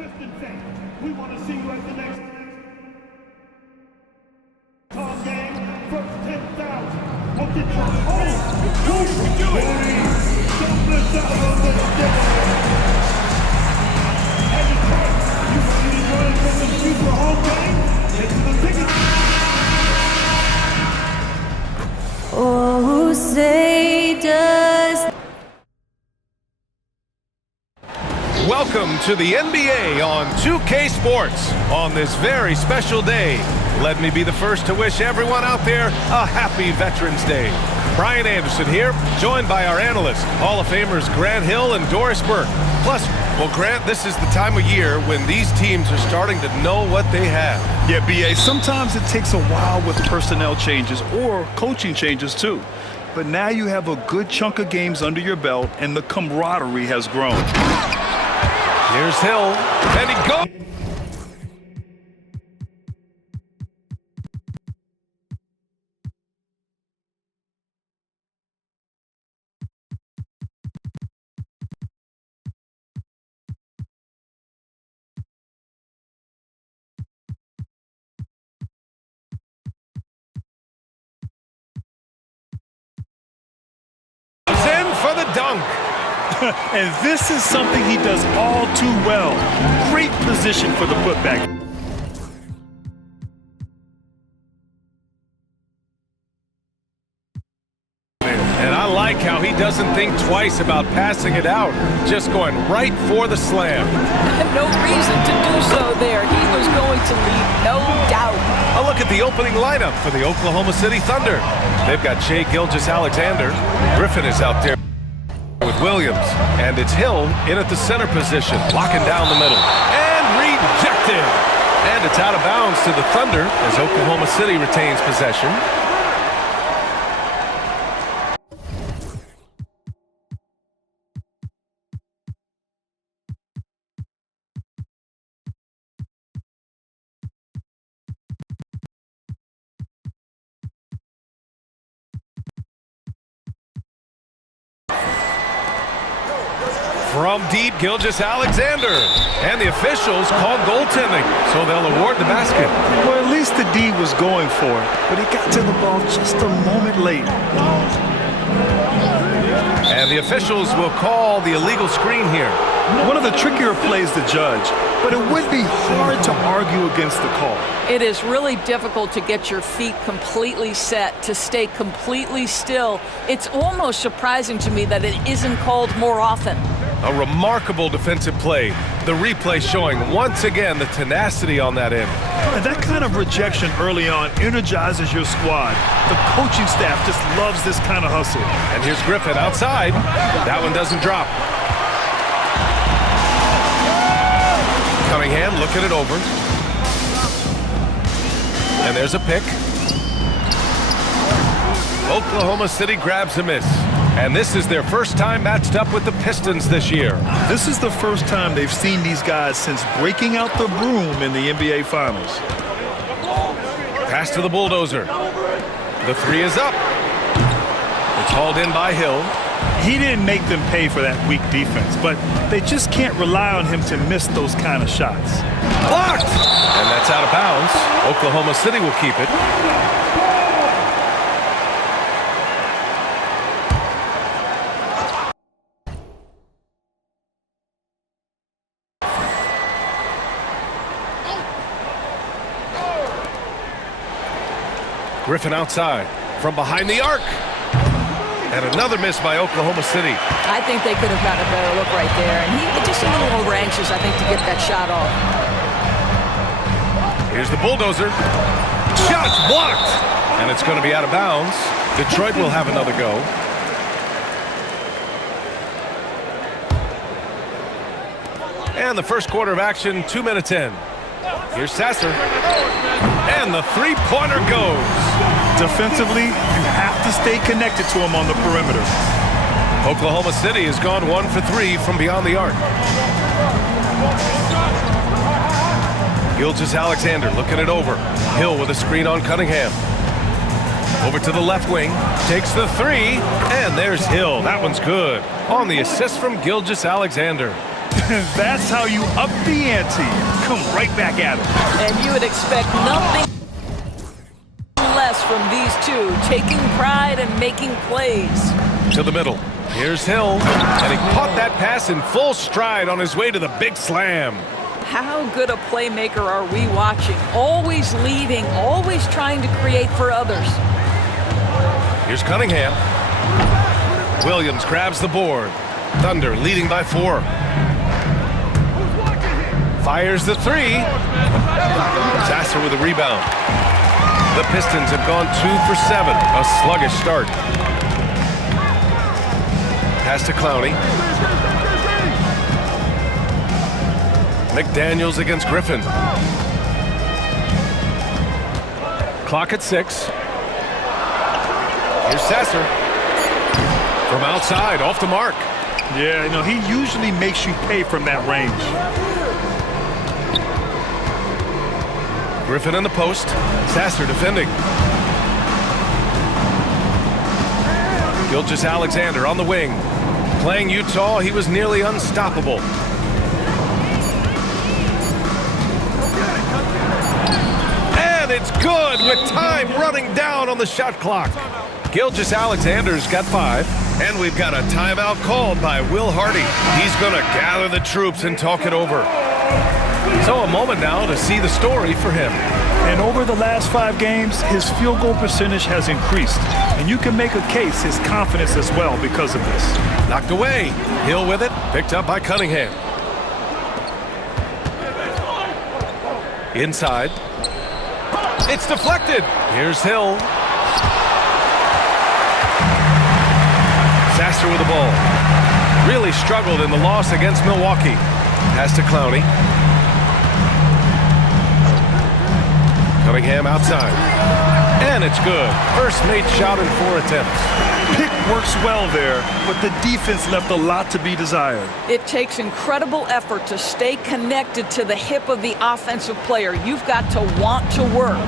Pistons fans, we want to see you at the next home game from 10,000. We'll get you home. Do it. Don't miss out on this game. And the point, you want to join from the Super Home game? Head to the ticket. Oh, say does. Welcome to the NBA on 2K Sports on this very special day. Let me be the first to wish everyone out there a happy Veterans Day. Brian Anderson here, joined by our analysts, Hall of Famers Grant Hill and Doris Burke. Plus, well, Grant, this is the time of year when these teams are starting to know what they have. Yeah, B.A., sometimes it takes a while with personnel changes or coaching changes too. But now you have a good chunk of games under your belt and the camaraderie has grown. Here's Hill, and he goes. In for the dunk. And this is something he does all too well. Great position for the putback. And I like how he doesn't think twice about passing it out, just going right for the slam. No reason to do so there. He was going to leave, no doubt. A look at the opening lineup for the Oklahoma City Thunder. They've got Shai Gilgeous-Alexander. Griffin is out there with Williams, and it's Hill in at the center position, locking down the middle, and rejected. And it's out of bounds to the Thunder as Oklahoma City retains possession. From deep, Gilgeous-Alexander. And the officials call goaltending, so they'll award the basket. Well, at least the D was going for it, but he got to the ball just a moment late. And the officials will call the illegal screen here. One of the trickier plays to judge, but it would be hard to argue against the call. It is really difficult to get your feet completely set, to stay completely still. It's almost surprising to me that it isn't called more often. A remarkable defensive play. The replay showing once again the tenacity on that end. And that kind of rejection early on energizes your squad. The coaching staff just loves this kind of hustle. And here's Griffin outside. That one doesn't drop. Cunningham looking it over. And there's a pick. Oklahoma City grabs a miss. And this is their first time matched up with the Pistons this year. This is the first time they've seen these guys since breaking out the broom in the NBA Finals. Pass to the bulldozer. The three is up. It's hauled in by Hill. He didn't make them pay for that weak defense, but they just can't rely on him to miss those kind of shots. Blocked! And that's out of bounds. Oklahoma City will keep it. Griffin outside from behind the arc. And another miss by Oklahoma City. I think they could have gotten a better look right there. And he just a little over anxious, I think, to get that shot off. Here's the bulldozer. Shot's blocked. And it's going to be out of bounds. Detroit will have another go. And the first quarter of action, 2 minutes in. Here's Sasser. And the three-pointer goes. Defensively, you have to stay connected to him on the perimeter. Oklahoma City has gone 1 for 3 from beyond the arc. Gilgeous-Alexander looking it over. Hill with a screen on Cunningham. Over to the left wing. Takes the three. And there's Hill. That one's good. On the assist from Gilgeous-Alexander. That's how you up the ante. Come right back at him. And you would expect nothing less from these two, taking pride and making plays. To the middle. Here's Hill. And he caught that pass in full stride on his way to the big slam. How good a playmaker are we watching? Always leading, always trying to create for others. Here's Cunningham. Williams grabs the board. Thunder leading by 4. Fires the 3. Sasser with a rebound. The Pistons have gone 2 for 7. A sluggish start. Pass to Clowney. McDaniels against Griffin. Clock at 6. Here's Sasser. From outside, off the mark. Yeah, he usually makes you pay from that range. Griffin in the post. Sasser defending. Gilgeous-Alexander on the wing. Playing Utah, he was nearly unstoppable. And it's good with time running down on the shot clock. Gilgeous-Alexander's got 5. And we've got a timeout called by Will Hardy. He's going to gather the troops and talk it over. So a moment now to see the story for him. And over the last 5 games, his field goal percentage has increased. And you can make a case his confidence as well because of this. Knocked away. Hill with it. Picked up by Cunningham. Inside. It's deflected. Here's Hill. Sasser with the ball. Really struggled in the loss against Milwaukee. Pass to Clowney. Cunningham outside. And it's good. First made shot in 4 attempts. Pick works well there, but the defense left a lot to be desired. It takes incredible effort to stay connected to the hip of the offensive player. You've got to want to work.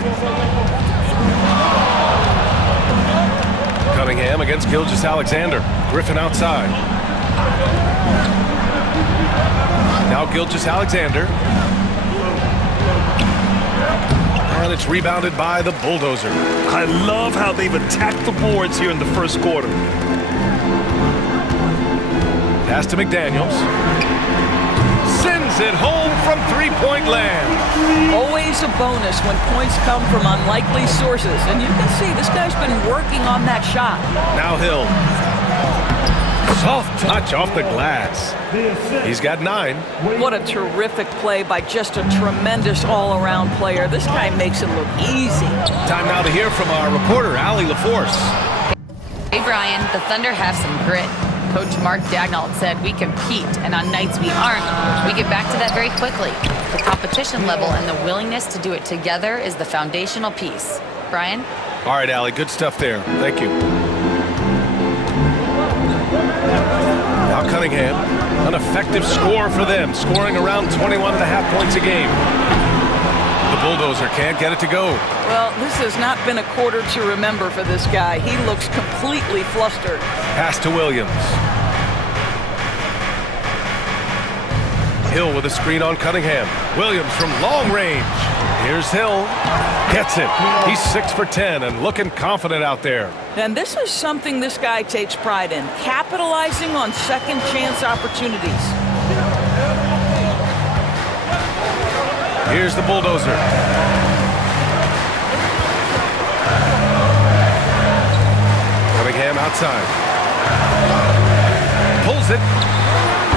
Cunningham against Gilgeous-Alexander. Griffin outside. Now Gilgeous-Alexander. And it's rebounded by the Bulldozer. I love how they've attacked the boards here in the first quarter. Pass to McDaniels. Sends it home from three-point land. Always a bonus when points come from unlikely sources. And you can see this guy's been working on that shot. Now Hill. Soft touch off the glass. He's got 9. What a terrific play by just a tremendous all-around player. This guy makes it look easy. Time now to hear from our reporter, Allie LaForce. Hey, Brian, the Thunder have some grit. Coach Mark Daigneault said we compete, and on nights we aren't, we get back to that very quickly. The competition level and the willingness to do it together is the foundational piece. Brian? All right, Allie, good stuff there. Thank you. Now Cunningham, an effective score for them, scoring around 21.5 points a game. The Bulldozer can't get it to go. Well, this has not been a quarter to remember for this guy. He looks completely flustered. Pass to Williams. Hill with a screen on Cunningham. Williams from long range. Here's Hill. Gets it. He's 6 for 10 and looking confident out there. And this is something this guy takes pride in, capitalizing on second chance opportunities. Here's the Bulldozer. Cunningham outside. Pulls it.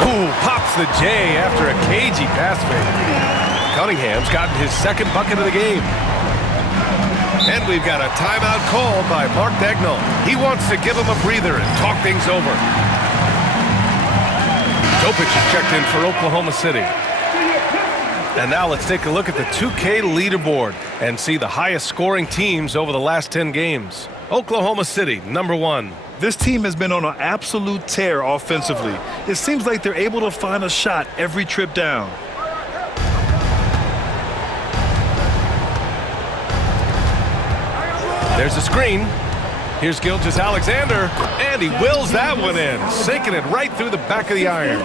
Ooh, pops the J after a cagey pass fake. Cunningham's gotten his second bucket of the game. And we've got a timeout called by Mark Daigneault. He wants to give him a breather and talk things over. Topic is checked in for Oklahoma City. And now let's take a look at the 2K leaderboard and see the highest scoring teams over the last 10 games. Oklahoma City, number 1. This team has been on an absolute tear offensively. It seems like they're able to find a shot every trip down. There's a screen. Here's Gilgeous-Alexander, and he wills that one in, sinking it right through the back of the iron.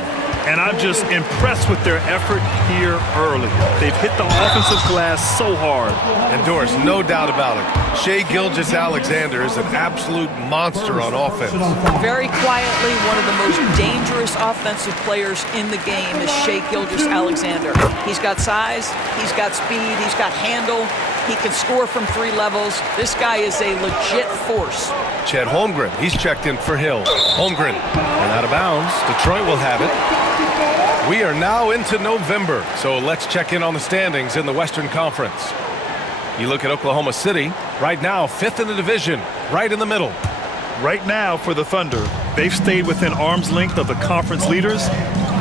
And I'm just impressed with their effort here early. They've hit the offensive glass so hard. And Doris, no doubt about it, Shai Gilgeous-Alexander is an absolute monster on offense. Very quietly, one of the most dangerous offensive players in the game is Shai Gilgeous-Alexander. He's got size, he's got speed, he's got handle. He can score from 3 levels. This guy is a legit force. Chet Holmgren, he's checked in for Hill. Holmgren, and out of bounds. Detroit will have it. We are now into November, so let's check in on the standings in the Western Conference. You look at Oklahoma City, right now 5th in the division, right in the middle. Right now for the Thunder, they've stayed within arm's length of the conference leaders.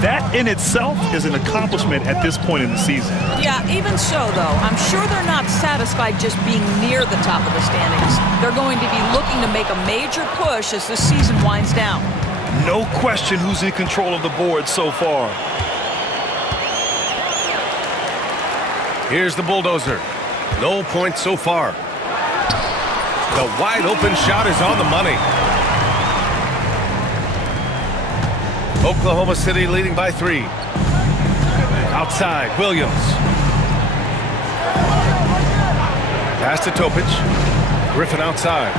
That in itself is an accomplishment at this point in the season. Yeah, even so, though, I'm sure they're not satisfied just being near the top of the standings. They're going to be looking to make a major push as the season winds down. No question who's in control of the board so far. Here's the bulldozer. No points so far. The wide open shot is on the money. Oklahoma City leading by 3. Outside, Williams. Pass to Topic. Griffin outside.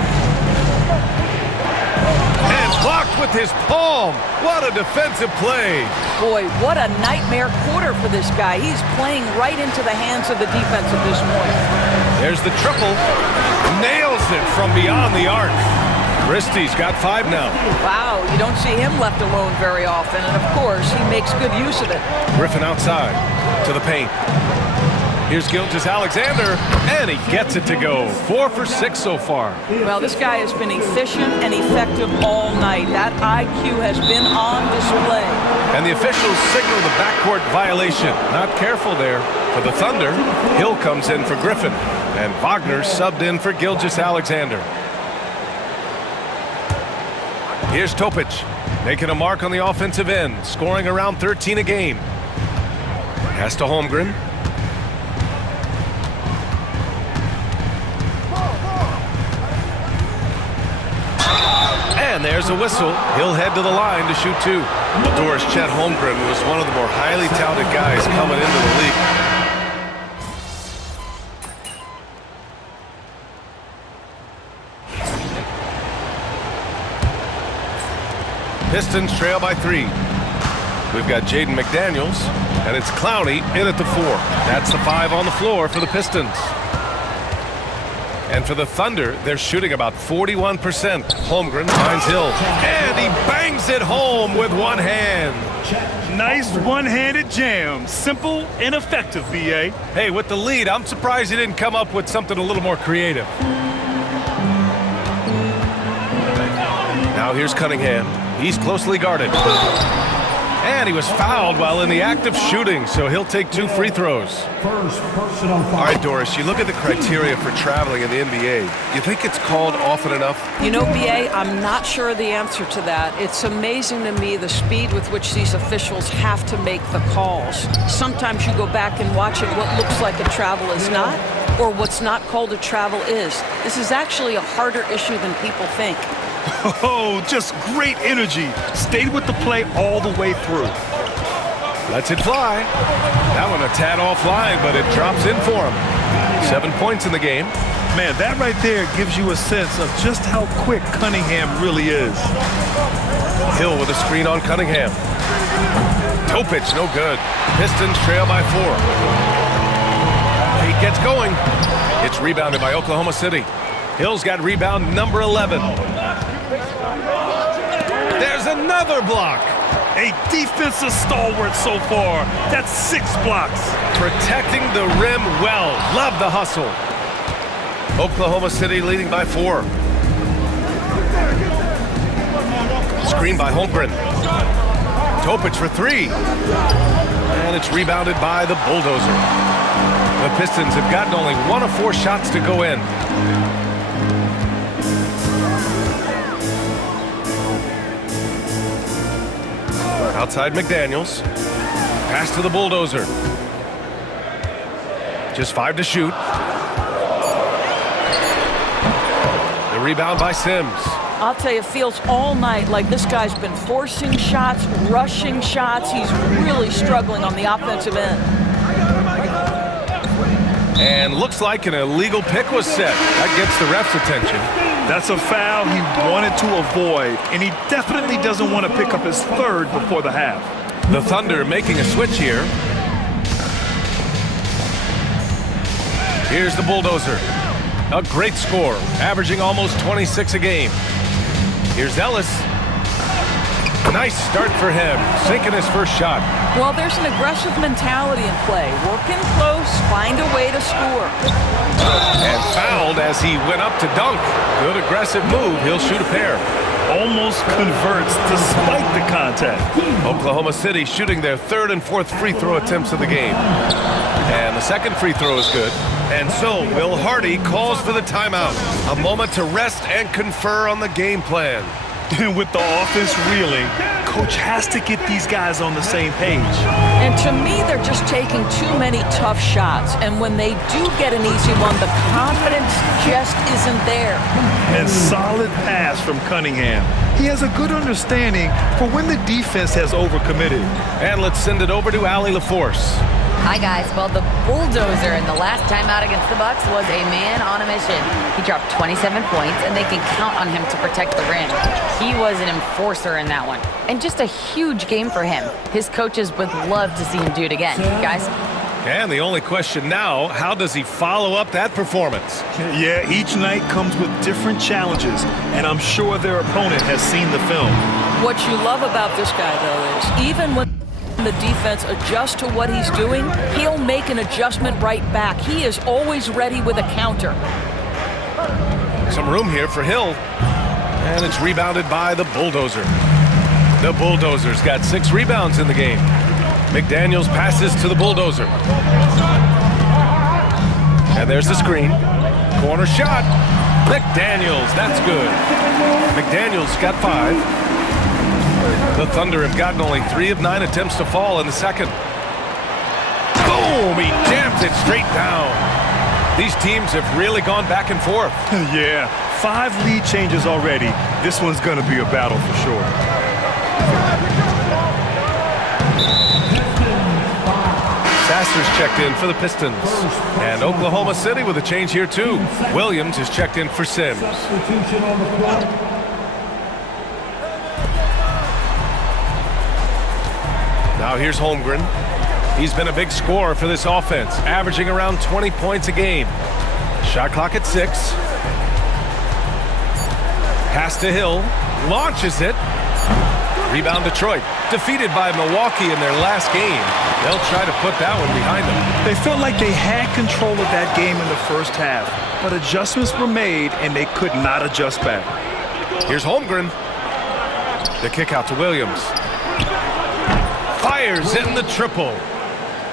And blocked with his palm. What a defensive play. Boy, what a nightmare quarter for this guy. He's playing right into the hands of the defense at this point. There's the triple. Nails it from beyond the arc. Christie's got 5 now. Wow, you don't see him left alone very often, and of course, he makes good use of it. Griffin outside to the paint. Here's Gilgeous-Alexander, and he gets it to go. 4 for 6 so far. Well, this guy has been efficient and effective all night. That IQ has been on display. And the officials signal the backcourt violation. Not careful there. For the Thunder, Hill comes in for Griffin, and Wagner subbed in for Gilgeous-Alexander. Here's Topic, making a mark on the offensive end, scoring around 13 a game. Pass to Holmgren. And there's a whistle. He'll head to the line to shoot 2. Doris, Chet Holmgren was one of the more highly touted guys coming into the league. Pistons trail by 3. We've got Jaden McDaniels, and it's Clowney in at the 4. That's the 5 on the floor for the Pistons. And for the Thunder, they're shooting about 41%. Holmgren finds Hill, and he bangs it home with one hand. Nice one-handed jam. Simple and effective, B.A. Hey, with the lead, I'm surprised he didn't come up with something a little more creative. Now here's Cunningham. He's closely guarded. And he was fouled while in the act of shooting, so he'll take 2 free throws. First personal foul. All right, Doris, you look at the criteria for traveling in the NBA. You think it's called often enough? You know, B.A., I'm not sure the answer to that. It's amazing to me the speed with which these officials have to make the calls. Sometimes you go back and watch it, what looks like a travel is not, or what's not called a travel is. This is actually a harder issue than people think. Oh, just great energy. Stayed with the play all the way through. Lets it fly. That one a tad offline, but it drops in for him. 7 points in the game. Man, that right there gives you a sense of just how quick Cunningham really is. Hill with a screen on Cunningham. Topic, no good. Pistons trail by 4. He gets going. It's rebounded by Oklahoma City. Hill's got rebound number 11. There's another block. A defensive stalwart so far. That's 6 blocks. Protecting the rim well. Love the hustle. Oklahoma City leading by 4. Screen by Holmgren. Topic for 3. And it's rebounded by the bulldozer. The Pistons have gotten only 1 of 4 shots to go in. Outside McDaniels. Pass to the bulldozer. Just 5 to shoot. The rebound by Sims. I'll tell you, it feels all night like this guy's been forcing shots, rushing shots. He's really struggling on the offensive end. And looks like an illegal pick was set. That gets the ref's attention. That's a foul he wanted to avoid, and he definitely doesn't want to pick up his third before the half. The Thunder making a switch here. Here's the Bulldozer. A great score, averaging almost 26 a game. Here's Ellis. Nice start for him, sinking his first shot. Well, there's an aggressive mentality in play. Working close, find a way to score. And fouled as he went up to dunk. Good aggressive move. He'll shoot a pair. Almost converts despite the contact. Oklahoma City shooting their third and fourth free throw attempts of the game. And the second free throw is good. And so Will Hardy calls for the timeout. A moment to rest and confer on the game plan. And with the offense reeling, coach has to get these guys on the same page. And to me, they're just taking too many tough shots. And when they do get an easy one, the confidence just isn't there. And solid pass from Cunningham. He has a good understanding for when the defense has overcommitted. And let's send it over to Allie LaForce. Hi, guys. Well, the Bulldozer in the last timeout against the Bucks was a man on a mission. He dropped 27 points, and they can count on him to protect the rim. He was an enforcer in that one. And just a huge game for him. His coaches would love to see him do it again. Guys? And the only question now, how does he follow up that performance? Yeah, each night comes with different challenges, and I'm sure their opponent has seen the film. What you love about this guy, though, is even when the defense adjusts to what he's doing, he'll make an adjustment right back. He is always ready with a counter. Some room here for Hill. And it's rebounded by the Bulldozer. The Bulldozer's got 6 rebounds in the game. McDaniels passes to the Bulldozer. And there's the screen. Corner shot. McDaniels, that's good. McDaniels got 5. The Thunder have gotten only 3 of 9 attempts to fall in the second. Boom! He jams it straight down. These teams have really gone back and forth. Yeah, 5 lead changes already. This one's going to be a battle for sure. Sasser's checked in for the Pistons. And Oklahoma City with a change here too. Williams is checked in for Sims. Substitution on the clock. Now here's Holmgren. He's been a big scorer for this offense, averaging around 20 points a game. Shot clock at 6. Pass to Hill. Launches it. Rebound Detroit. Defeated by Milwaukee in their last game. They'll try to put that one behind them. They felt like they had control of that game in the first half, but adjustments were made and they could not adjust back. Here's Holmgren. The kick out to Williams. Fires in the triple.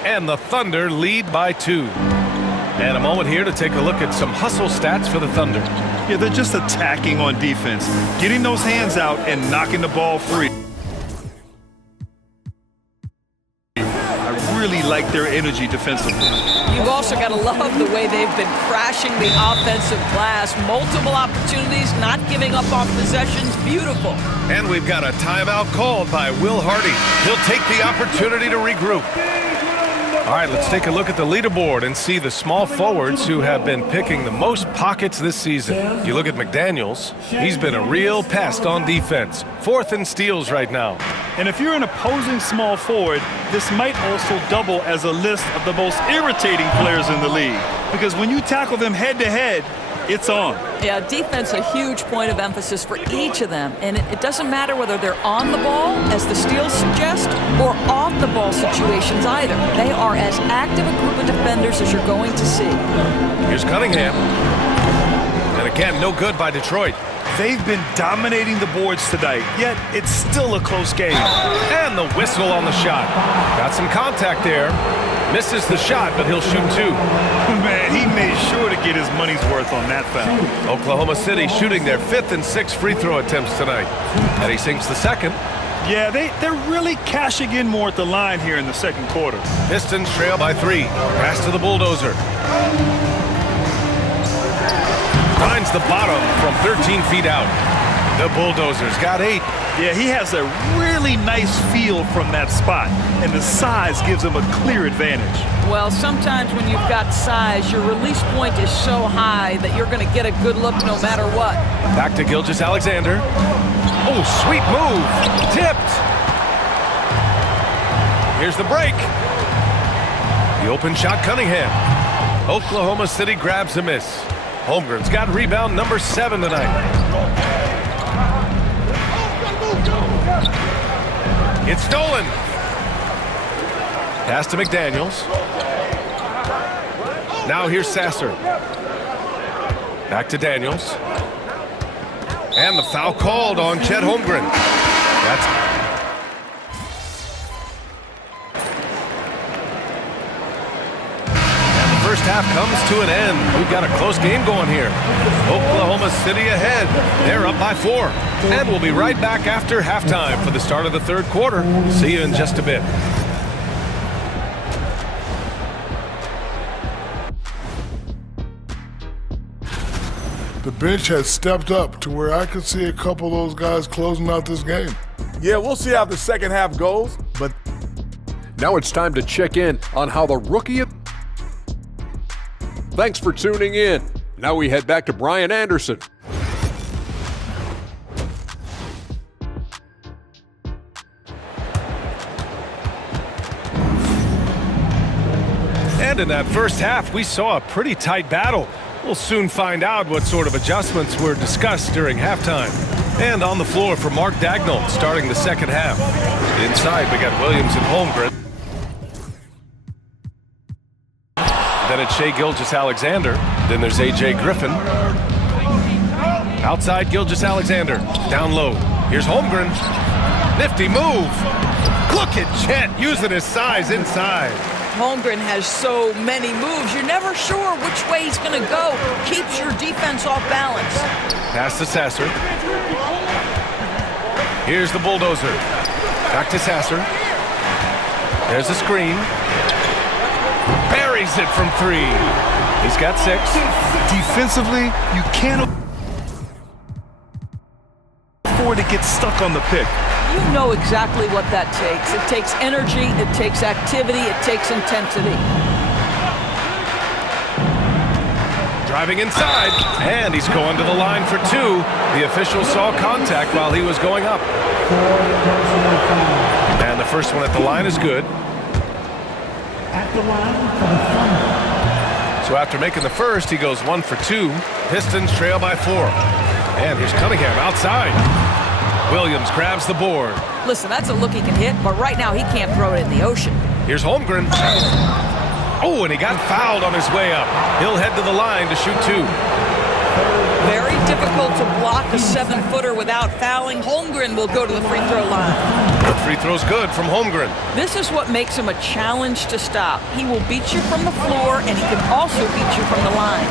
And the Thunder lead by 2. And a moment here to take a look at some hustle stats for the Thunder. Yeah, they're just attacking on defense, getting those hands out and knocking the ball free. I really like their energy defensively. You've also got to love the way they've been crashing the offensive glass. Multiple opportunities, not giving up on possessions. Beautiful. And we've got a timeout called by Will Hardy. He'll take the opportunity to regroup. All right, let's take a look at the leaderboard and see the small forwards who have been picking the most pockets this season. You look at McDaniels, he's been a real pest on defense. 4th in steals right now. And if you're an opposing small forward, this might also double as a list of the most irritating players in the league. Because when you tackle them head-to-head, it's on. Yeah, defense a huge point of emphasis for each of them. And it doesn't matter whether they're on the ball, as the steals suggest, or off the ball situations either. They are as active a group of defenders as you're going to see. Here's Cunningham. And again, no good by Detroit. They've been dominating the boards tonight, yet it's still a close game. And the whistle on the shot. Got some contact there. Misses the shot, but he'll shoot 2. Man, he made sure to get his money's worth on that foul. Oklahoma City shooting their 5th and 6th free throw attempts tonight. And he sinks the second. Yeah, they're really cashing in more at the line here in the second quarter. Pistons trail by 3. Pass to the Bulldozer. Finds the bottom from 13 feet out. The Bulldozers got 8. Yeah, he has a really nice feel from that spot, and the size gives him a clear advantage. Well, sometimes when you've got size, your release point is so high that you're going to get a good look no matter what. Back to Gilgeous-Alexander. Oh, sweet move. Tipped. Here's the break. The open shot, Cunningham. Oklahoma City grabs a miss. Holmgren's got rebound number 7 tonight. It's stolen. Pass to McDaniels. Now here's Sasser. Back to Daniels. And the foul called on Chet Holmgren. And the first half comes to an end. We've got a close game going here. Oklahoma City ahead. They're up by 4. And we'll be right back after halftime for the start of the third quarter. See you in just a bit. The bench has stepped up to where I could see a couple of those guys closing out this game. Yeah, we'll see how the second half goes, but now it's time to check in on how the rookie of... Thanks for tuning in. Now we head back to Brian Anderson. And in that first half, we saw a pretty tight battle. We'll soon find out what sort of adjustments were discussed during halftime. And on the floor for Mark Daigneault starting the second half. Inside, we got Williams and Holmgren. Then it's Shai Gilgeous-Alexander. Then there's A.J. Griffin. Outside, Gilgeous-Alexander. Down low. Here's Holmgren. Nifty move. Look at Chet using his size inside. Holmgren has so many moves, you're never sure which way he's going to go. Keeps your defense off balance. Pass to Sasser. Here's the Bulldozer. Back to Sasser. There's a screen. Buries it from 3. He's got 6. Defensively, you can't afford to get stuck on the pick. You know exactly what that takes. It takes energy, it takes activity, it takes intensity. Driving inside, and he's going to the line for 2. The official saw contact while he was going up. And the first one at the line is good. At the line for the Thunder. So after making the first, he goes 1 for 2. Pistons trail by 4. And here's Cunningham outside. Williams grabs the board. Listen, that's a look he can hit, but right now he can't throw it in the ocean. Here's Holmgren. Oh, and he got fouled on his way up. He'll head to the line to shoot 2. Very difficult to block a 7-footer without fouling. Holmgren will go to the free throw line. The free throw's good from Holmgren. This is what makes him a challenge to stop. He will beat you from the floor, and he can also beat you from the line.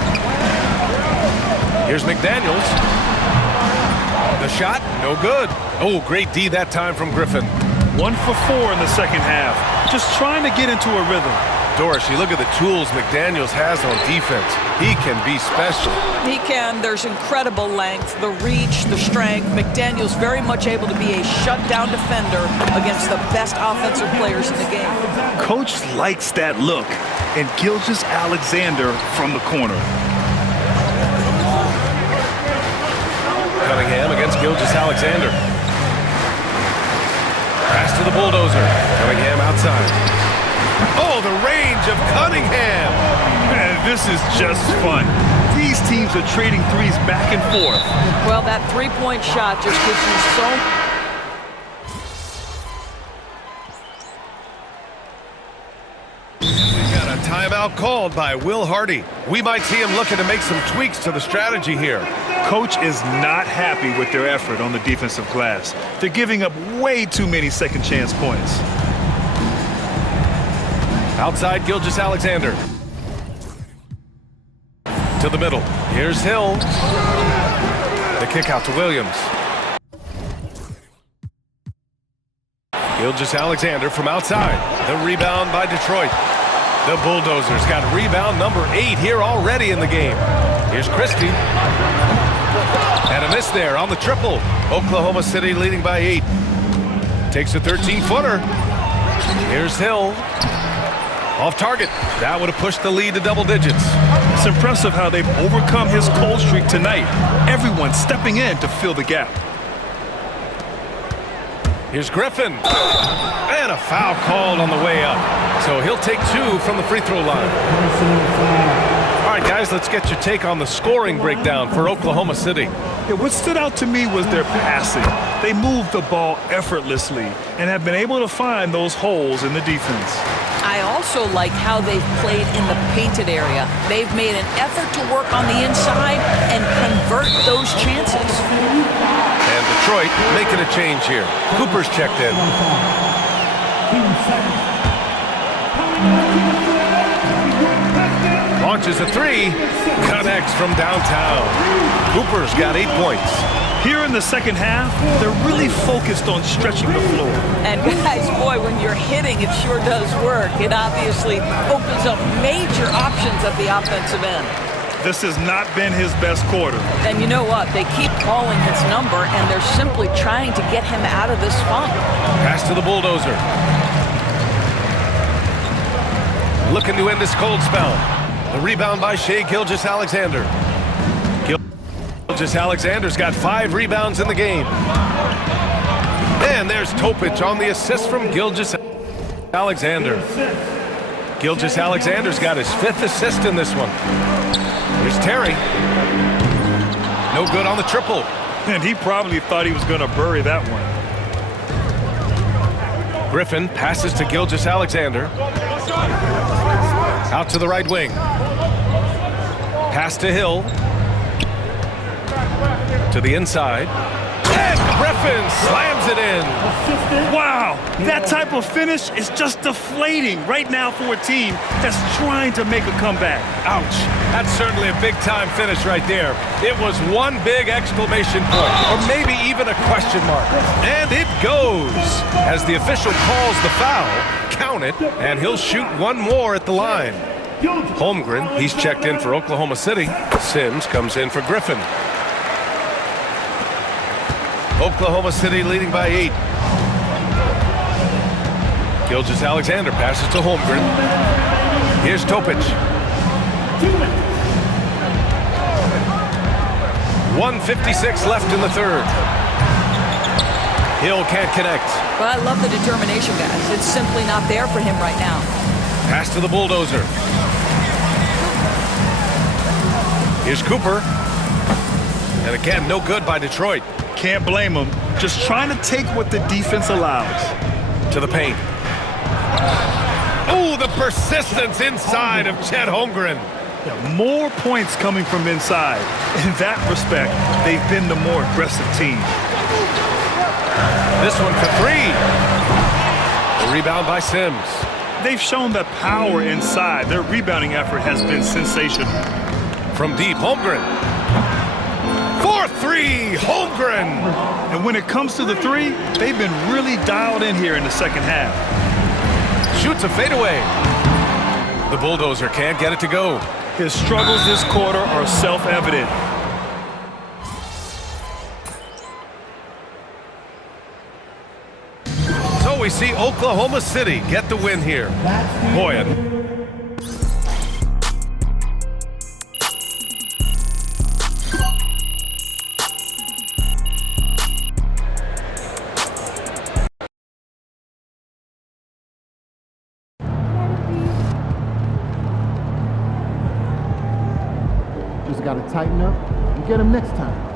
Here's McDaniels. The shot, no good. Oh, great D that time from Griffin. 1 for 4 in the second half. Just trying to get into a rhythm. Doris, you look at the tools McDaniels has on defense. He can be special. He can. There's incredible length, the reach, the strength. McDaniels very much able to be a shutdown defender against the best offensive players in the game. Coach likes that look. And Gilgeous-Alexander from the corner. Cunningham against Gilgeous-Alexander. Pass to the Bulldozer. Cunningham outside. Oh, the range of Cunningham. Man, this is just fun. These teams are trading threes back and forth. Well, that three-point shot just gives you so... We've got a timeout called by Will Hardy. We might see him looking to make some tweaks to the strategy here. Coach is not happy with their effort on the defensive glass. They're giving up way too many second chance points. Outside, Gilgeous-Alexander. To the middle. Here's Hill. The kick out to Williams. Gilgeous-Alexander from outside. The rebound by Detroit. The Bulldozers got rebound number 8 here already in the game. Here's Christie. And a miss there on the triple. Oklahoma City leading by 8. Takes a 13-footer. Here's Hill. Off target. That would have pushed the lead to double digits. It's impressive how they've overcome his cold streak tonight. Everyone stepping in to fill the gap. Here's Griffin. And a foul called on the way up. So he'll take 2 from the free throw line. All right, guys, let's get your take on the scoring breakdown for Oklahoma City. Yeah, what stood out to me was their passing. They moved the ball effortlessly and have been able to find those holes in the defense. I also like how they've played in the painted area. They've made an effort to work on the inside and convert those chances. And Detroit making a change here. Cooper's checked in. Launches a 3. Connects from downtown. Cooper's got 8 points. Here in the second half, they're really focused on stretching the floor. And guys, boy, when you're hitting, it sure does work. It obviously opens up major options at the offensive end. This has not been his best quarter. And you know what? They keep calling his number, and they're simply trying to get him out of this funk. Pass to the bulldozer. Looking to end this cold spell. The rebound by Shai Gilgeous-Alexander. Gilgeous-Alexander's got 5 rebounds in the game. And there's Topic on the assist from Gilgeous-Alexander. Gilgeous-Alexander's got his 5th assist in this one. Here's Terry. No good on the triple. And he probably thought he was going to bury that one. Griffin passes to Gilgeous-Alexander. Out to the right wing. Pass to Hill. To the inside. And Griffin slams it in. Wow, that type of finish is just deflating right now for a team that's trying to make a comeback. Ouch. That's certainly a big-time finish right there. It was one big exclamation point, or maybe even a question mark. And it goes. As the official calls the foul, count it, and he'll shoot one more at the line. Holmgren, he's checked in for Oklahoma City. Sims comes in for Griffin. Oklahoma City leading by 8. Gilgeous-Alexander passes to Holmgren. Here's Topic. 1:56 left in the third. Hill can't connect. But I love the determination, guys. It's simply not there for him right now. Pass to the bulldozer. Here's Cooper. And again, no good by Detroit. Can't blame him. Just trying to take what the defense allows. To the paint. Oh, the persistence inside of Chet Holmgren. Yeah, more points coming from inside. In that respect, they've been the more aggressive team. This one for 3. The rebound by Sims. They've shown that power inside. Their rebounding effort has been sensational. From deep, Holmgren. 4-3, Holmgren. And when it comes to the 3, they've been really dialed in here in the second half. Shoots a fadeaway. The bulldozer can't get it to go. His struggles this quarter are self-evident. So we see Oklahoma City get the win here. Boy, just got to tighten up and get him next time.